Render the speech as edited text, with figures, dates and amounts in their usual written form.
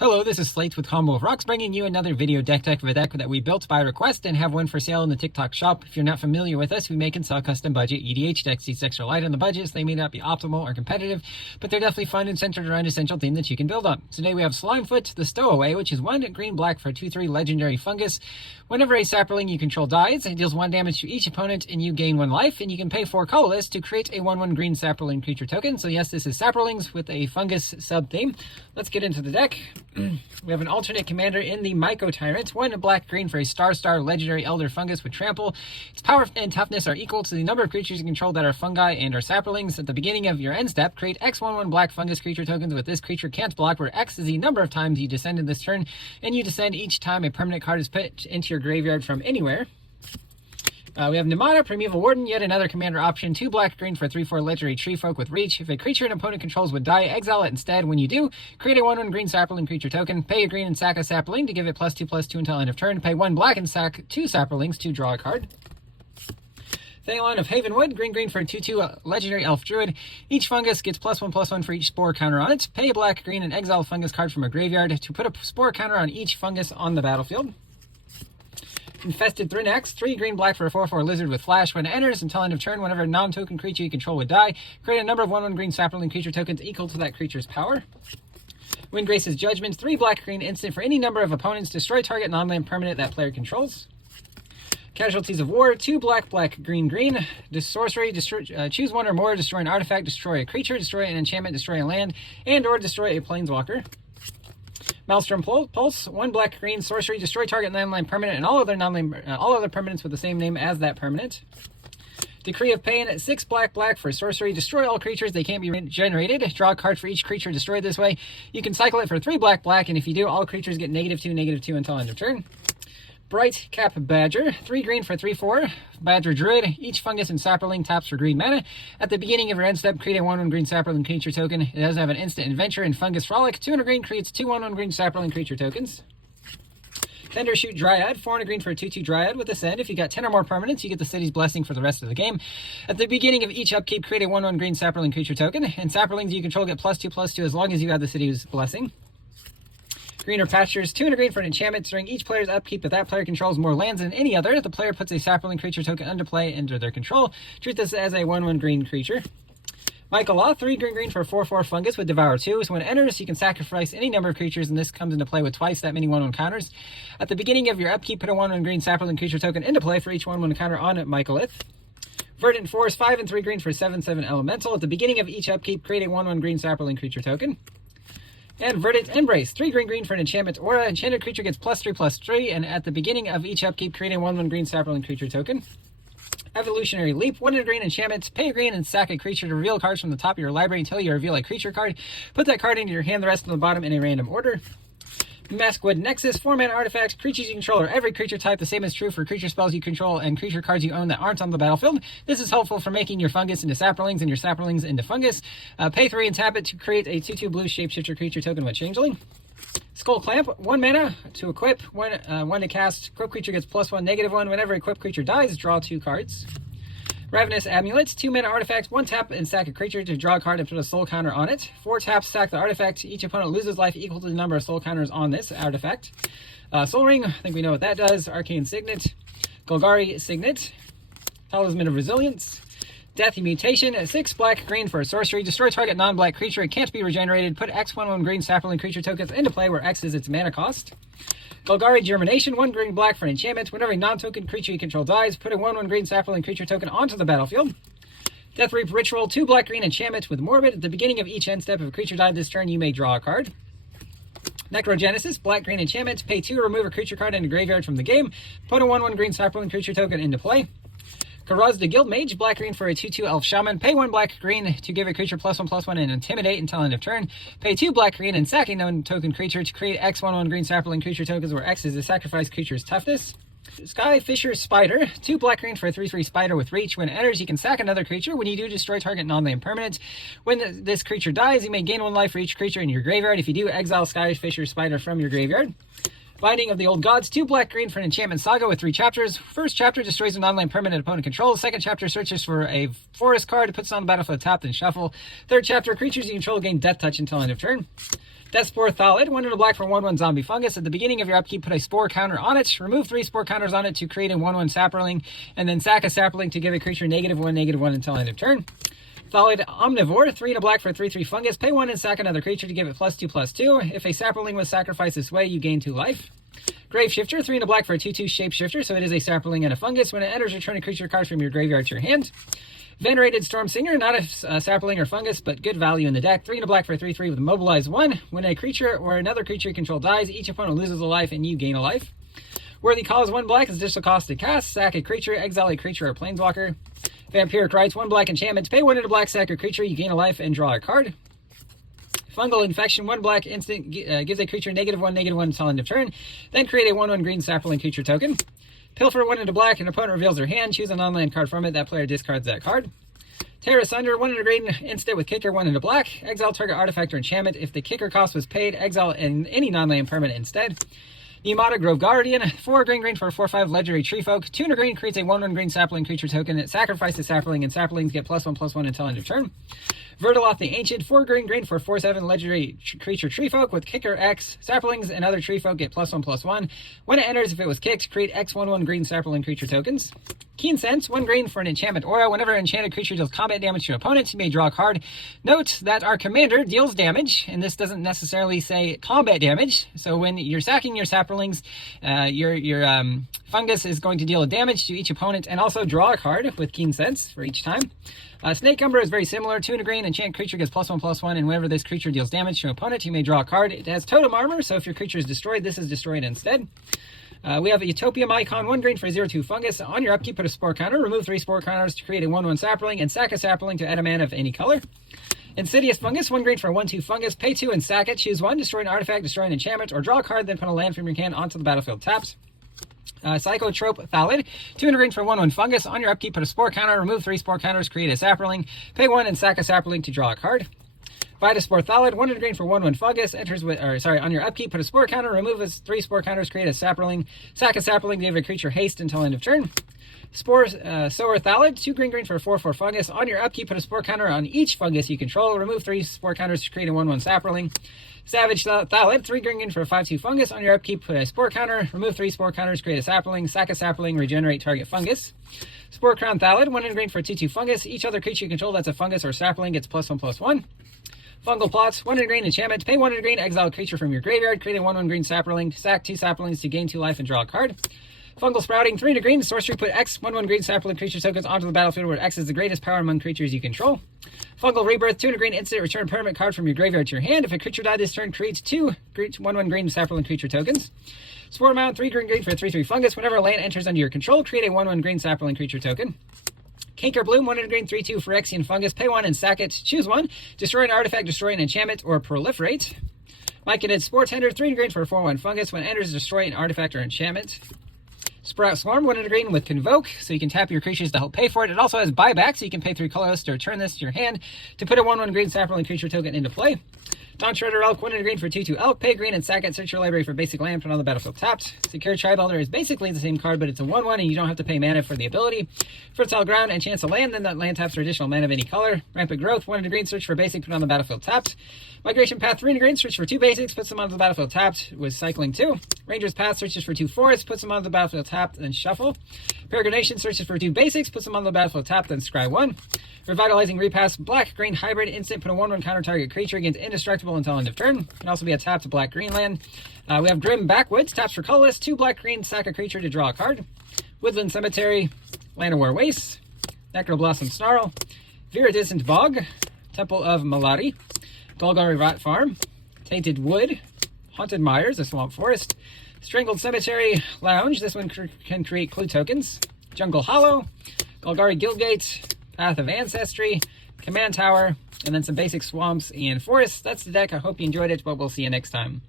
Hello, this is Slate with Combo of Rocks, bringing you another video deck of a deck that we built by request and have one for sale in the TikTok shop. If you're not familiar with us, we make and sell custom budget EDH decks. These decks are light on the budget, so they may not be optimal or competitive, but they're definitely fun and centered around a central theme that you can build on. Today we have Slimefoot, the Stowaway, which is 1 green-black for a 2/3 legendary fungus. Whenever a Saproling you control dies, it deals 1 damage to each opponent and you gain 1 life, and you can pay 4 colorless to create a 1/1 green Saproling creature token. So yes, this is Saprolings with a fungus sub-theme. Let's get into the deck. We have an alternate commander in the Myco Tyrant, 1 black-green for a star legendary elder fungus with trample. Its power and toughness are equal to the number of creatures you control that are fungi and are Saprolings. At the beginning of your end step, create X 1/1 black fungus creature tokens with this creature can't block, where X is the number of times you descend in this turn, and you descend each time a permanent card is put into your graveyard from anywhere. We have Nemata, Primeval Warden, yet another commander option, 2 black-green for 3/4 legendary tree folk with reach. If a creature an opponent controls would die, exile it instead. When you do, create a 1/1 green Sapling creature token, pay a green and sack a Sapling to give it +2/+2 until end of turn, pay 1 black and sack 2 Saplings to draw a card. Thalon of Havenwood, green for a 2/2 legendary elf druid. Each fungus gets +1/+1 for each spore counter on it. Pay a black, green, and exile a fungus card from a graveyard to put a spore counter on each fungus on the battlefield. Infested Thrinax, 3 green-black for a 4/4 lizard with flash. When it enters until end of turn, whenever a non-token creature you control would die, create a number of 1/1 green Sapling creature tokens equal to that creature's power. Windgrace's Judgment, 3 black-green instant for any number of opponents. Destroy target non-land permanent that player controls. Casualties of War, 2 black, green. Sorcery, choose 1 or more, destroy an artifact, destroy a creature, destroy an enchantment, destroy a land, and or destroy a planeswalker. Maelstrom Pulse, 1 black-green sorcery, destroy target non-land permanent and all other permanents with the same name as that permanent. Decree of Pain, 6 black for sorcery, destroy all creatures, they can't be regenerated. Draw a card for each creature destroyed this way. You can cycle it for 3 black, and if you do, all creatures get -2/-2 until end of turn. Bright Cap Badger, 3 green for 3/4 Badger Druid. Each fungus and Saproling taps for green mana. At the beginning of your end step, create a 1/1 green Saproling creature token. It does have an instant adventure and Fungus Frolic. 200 green creates 2 1/1 green Saproling creature tokens. Thundershoot Dryad, 400 green for a 2/2 Dryad with Ascend. If you got 10 or more permanents, you get the City's Blessing for the rest of the game. At the beginning of each upkeep, create a 1/1 green Saproling creature token. And Saprolings you control get +2/+2 as long as you have the City's Blessing. Greener Pastures, 200 green for an enchantment. During each player's upkeep, if that player controls more lands than any other, the player puts a Sapling creature token under play under their control. Treat this as a 1/1 green creature. Michael Law, 3 green for a 4/4 fungus with Devour 2. So when it enters, you can sacrifice any number of creatures, and this comes into play with twice that many 1/1 counters. At the beginning of your upkeep, put a 1/1 green Sapling creature token into play for each 1/1 counter on Michaelith. Verdant Forest, 5 and 3 green for 7/7 elemental. At the beginning of each upkeep, create a 1/1 green Sapling creature token. And Verdant Embrace, 3 green for an enchantment aura. Enchanted creature gets +3/+3, and at the beginning of each upkeep, create a 1/1 green Saproling creature token. Evolutionary Leap, 1 green enchantment. Pay a green and sack a creature to reveal cards from the top of your library until you reveal a creature card. Put that card into your hand, the rest on the bottom in a random order. Maskwood Nexus, 4-mana artifacts. Creatures you control are every creature type. The same is true for creature spells you control and creature cards you own that aren't on the battlefield. This is helpful for making your fungus into Saprolings and your Saprolings into fungus. Pay 3 and tap it to create a 2/2 blue shapeshifter creature token with Changeling. Skull Clamp, 1 mana to equip, 1 to cast. Equip creature gets +1, -1. Whenever equip creature dies, draw 2 cards. Ravenous Amulet, 2 mana artifacts, 1 tap and sack a creature to draw a card and put a soul counter on it. 4 taps, sack the artifact. Each opponent loses life equal to the number of soul counters on this artifact. Soul Ring, I think we know what that does. Arcane Signet. Golgari Signet. Talisman of Resilience. Death Mutation, 6 black-green for a sorcery. Destroy target non-black creature. It can't be regenerated. Put X 1/1 green Sapling creature tokens into play where X is its mana cost. Golgari Germination, 1 green-black for an enchantment. Whenever a non-token creature you control dies, put a 1/1 green Sapling creature token onto the battlefield. Death Reap Ritual, 2 black-green enchantment with Morbid. At the beginning of each end step, if a creature died this turn, you may draw a card. Necrogenesis, black-green enchantment. Pay 2, remove a creature card in a graveyard from the game. Put a 1/1 green Sapling creature token into play. Karaz the Guildmage, black-green for a 2/2 Elf Shaman. Pay 1 black-green to give a creature +1/+1 and Intimidate until end of turn. Pay 2 black-green and sack a non-token creature to create X 1/1 green Sapling creature tokens where X is the sacrifice creature's toughness. Sky Fisher Spider, 2 black-green for a 3/3 spider with reach. When it enters, you can sack another creature. When you do, destroy target non-land permanent. When this creature dies, you may gain 1 life for each creature in your graveyard. If you do, exile Sky Fisher Spider from your graveyard. Binding of the Old Gods, 2 black-green for an enchantment saga with 3 chapters. First chapter destroys an online permanent opponent controls. Second chapter searches for a forest card, puts it on the battlefield tapped and shuffle. Third chapter, creatures you control gain death touch until end of turn. Death Spore Thallid, 1 and a black for 1/1 zombie fungus. At the beginning of your upkeep, put a spore counter on it. Remove 3 spore counters on it to create a 1/1 Saproling, and then sack a Sapling to give a creature -1/-1 until end of turn. Thallid Omnivore, 3 and a black for 3/3 fungus. Pay 1 and sack another creature to give it +2/+2. If a Saproling was sacrificed this way, you gain 2 life. Grave Shifter, 3 and a black for a 2/2 Shapeshifter, so it is a Sapling and a fungus. When it enters, return a creature card from your graveyard to your hand. Venerated Stormsinger, not a sapling or fungus, but good value in the deck. 3 and a black for 3/3 with Mobilize 1. When a creature or another creature you control dies, each opponent loses a life and you gain a life. Worthy Cause, 1 black is additional cost to cast. Sack a creature, exile a creature or planeswalker. Vampiric Rites, 1 black enchantment. Pay 1 and a black, sack a creature, you gain a life and draw a card. Fungal Infection, 1 black instant, gives a creature -1/-1 until end of turn. Then create a 1/1 green sapling creature token. Pilfer, 1 and a black, an opponent reveals their hand. Choose a non-land card from it. That player discards that card. Tear Asunder, 1 and a green instant with kicker, 1 and a black. Exile target artifact or enchantment. If the kicker cost was paid, exile any non-land permanent instead. Yamada Grove Guardian, 4 green for a 4/5 legendary tree folk. 2 and a green creates a 1/1 green sapling creature token. It sacrifices sapling, and saplings get +1/+1 until end of turn. Verdaloth the Ancient, 4 green for a 4/7 legendary creature tree folk with kicker X. Saplings and other tree folk get +1/+1. When it enters, if it was kicked, create X 1/1 green sapling creature tokens. Keen Sense, 1 green for an enchantment aura. Whenever an enchanted creature deals combat damage to an opponent, you may draw a card. Note that our commander deals damage, and this doesn't necessarily say combat damage. So when you're sacking your Saprolings, your fungus is going to deal damage to each opponent and also draw a card with Keen Sense for each time. Snake Umber is very similar. 2 and a green, enchant creature gets +1/+1, and whenever this creature deals damage to an opponent, you may draw a card. It has totem armor, so if your creature is destroyed, this is destroyed instead. We have a Utopium Icon, 1 green for a 0/2 fungus. On your upkeep, put a spore counter. Remove 3 spore counters to create a 1/1 sapling, and sack a sapling to add a mana of any color. Insidious Fungus, 1 green for a 1/2 fungus. Pay 2 and sack it. Choose 1, destroy an artifact, destroy an enchantment, or draw a card, then put a land from your hand onto the battlefield tapped. Psychotrope Thallid, 2 and a green for 1/1 fungus. On your upkeep, put a spore counter. Remove 3 spore counters, create a sapling. Pay 1 and sack a sapling to draw a card. Vitaspore Thallid, 1 and a green for 1/1 fungus. On your upkeep, put a spore counter. Remove 3 spore counters, create a sapling. Sack a sapling, give a creature haste until end of turn. Spore Sower Thallid, 2 green for a 4/4 fungus. On your upkeep, put a spore counter on each fungus you control. Remove 3 spore counters to create a 1/1 sapling. Savage Thallid, 3 green for a 5/2 fungus. On your upkeep, put a spore counter. Remove 3 spore counters, create a sapling. Sack a sapling, regenerate target fungus. Spore Crown Thallid, 1 and green for a 2/2 fungus. Each other creature you control that's a fungus or sapling gets +1/+1. Fungal Plots, 1 and green enchantment. Pay 1 and green, exile a creature from your graveyard. Create a 1/1 green sapling. Sack 2 saplings to gain 2 life and draw a card. Fungal Sprouting, 3 and a green. Sorcery, put X 1/1 green sapling creature tokens onto the battlefield where X is the greatest power among creatures you control. Fungal Rebirth, 2 and a green instant. Return a permanent card from your graveyard to your hand. If a creature died this turn, create 2 1/1 green sapling creature tokens. Spore Mound, 3 green for a 3/3 fungus. Whenever a land enters under your control, create a 1/1 green sapling creature token. Canker Bloom, 1 and a green, 3/2 Phyrexian fungus. Pay 1 and sack it. Choose 1. Destroy an artifact, destroy an enchantment, or proliferate. Myconid Spore Tender, 3 and a green for a 4/1 fungus. When it enters, destroy an artifact or enchantment. Sprout Swarm, 1 and a green with Convoke, so you can tap your creatures to help pay for it. It also has buyback, so you can pay 3 colorless to return this to your hand to put a 1/1 green sapling creature token into play. Dawn Shredder Elk, 1 and a green for 2/2 Elk. Pay green and sack it. Search your library for basic land, put on the battlefield tapped. Secure Tribe Elder is basically the same card, but it's a 1/1, and you don't have to pay mana for the ability. Fertile Ground, enchants a land, then that land taps for additional mana of any color. Rampant Growth, 1 and a green, search for basic, put on the battlefield tapped. Migration Path, 3 and a green, search for 2 basics, puts them onto the battlefield tapped with cycling 2. Ranger's Path searches for 2 forests, puts them onto the battlefield tapped, then shuffle. Peregrination searches for 2 basics, puts them on the battlefield tapped, then scry 1. Revitalizing Repass, black-green hybrid instant, put a 1/1 counter target creature against indestructible until end of turn. Can also be a tapped black-green land. We have Grim Backwoods, taps for colorless, 2 black-green, sack a creature to draw a card. Woodland Cemetery, Land of War Waste, Necroblossom Snarl, Viridescent Bog, Temple of Malari, Golgari Rot Farm, Tainted Wood, Haunted Mires, a Swamp Forest, Strangled Cemetery Lounge, this one can create clue tokens, Jungle Hollow, Golgari Guildgate, Path of Ancestry, Command Tower, and then some basic swamps and forests. That's the deck. I hope you enjoyed it, but we'll see you next time.